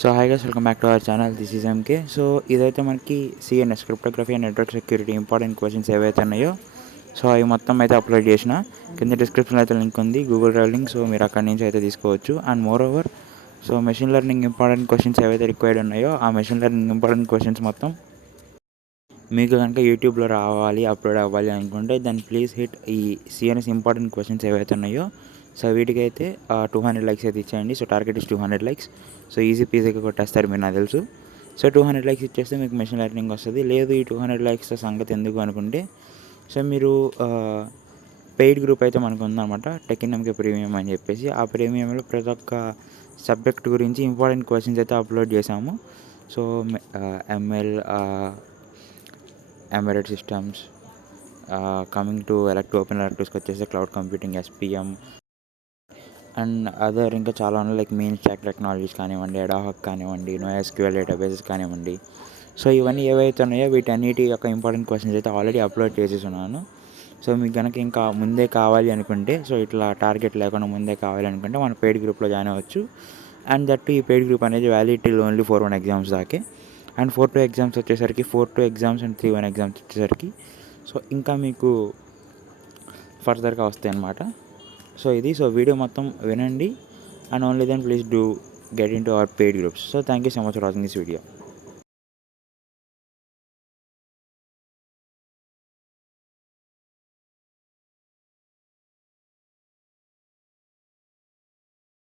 So hi guys, welcome back to our channel. This is MK. So ఇదైతే మనకి CNS cryptography and network security important questions ఏవైతే ఉన్నాయో సో అవి మొత్తం అయితే అప్లోడ్ చేసిన. కింద డిస్క్రిప్షన్లో అయితే లింక్ ఉంది, గూగుల్ డ్రైవ్ లింక్. సో మీరు అక్కడి నుంచి అయితే తీసుకోవచ్చు. And more over so machine learning important questions ఏవైతే రిక్వైర్డ్ ఉన్నాయో ఆ మెషిన్ లెర్నింగ్ ఇంపార్టెంట్ క్వశ్చన్స్ మొత్తం మీకు కనుక యూట్యూబ్లో రావాలి, అప్లోడ్ అవ్వాలి అనుకుంటే దెన్ ప్లీజ్ హిట్ ఈ సిఎన్ఎస్ ఇంపార్టెంట్ క్వశ్చన్స్ ఏవైతే ఉన్నాయో సో వీటికైతే 200 లైక్స్ అయితే ఇచ్చేయండి. So target is 200 likes. So easy పీజీగా కొట్టేస్తారు మీరు, నాకు తెలుసు. సో 200 లైక్స్ ఇచ్చేస్తే మీకు మెషిన్ లెర్నింగ్ వస్తుంది. లేదు ఈ 200 లైక్స్ సంగతి ఎందుకు అనుకుంటే సో మీరు పెయిడ్ గ్రూప్ అయితే మనకు ఉందన్నమాట, టెక్ ఇన్ ఎంకే ప్రీమియం అని చెప్పేసి. ఆ ప్రీమియంలో ప్రతి ఒక్క సబ్జెక్ట్ గురించి ఇంపార్టెంట్ క్వశ్చన్స్ అయితే అప్లోడ్ చేసాము. So ML, embedded systems, coming to open ఎలక్టివ్స్కి వచ్చేసి cloud computing, SPM and other ఇంకా చాలా ఉన్నాయి. లైక్ మెయిన్ స్టాక్ టెక్నాలజీస్ కానివ్వండి, అడాహాక్ కానివ్వండి, నోఎస్క్యూఎల్ డేటాబేసెస్ కానివ్వండి. సో ఇవన్నీ ఏవైతే ఉన్నాయో వీటన్నిటి యొక్క ఇంపార్టెంట్ క్వశ్చన్స్ అయితే ఆల్రెడీ అప్లోడ్ చేసేసి ఉన్నాను. సో మీకు కనుక ఇంకా ముందే కావాలి అనుకుంటే, సో ఇట్లా టార్గెట్ లేకుండా ముందే కావాలి అనుకుంటే మన పెయిడ్ గ్రూప్లో జాయిన్ అవ్వచ్చు. అండ్ దట్ ఈ పెయిడ్ గ్రూప్ అనేది వ్యాలిడిటీ ఓన్లీ 4-1 ఎగ్జామ్స్ దాకే. అండ్ 4-2 ఎగ్జామ్స్ వచ్చేసరికి 4-2 ఎగ్జామ్స్ అండ్ 3-1 ఎగ్జామ్స్ వచ్చేసరికి సో ఇంకా మీకు ఫర్దర్గా వస్తాయి అన్నమాట. సో ఇది, సో వీడియో మొత్తం వినండి. And only then please do get into our paid groups. So thank you so much for watching this video.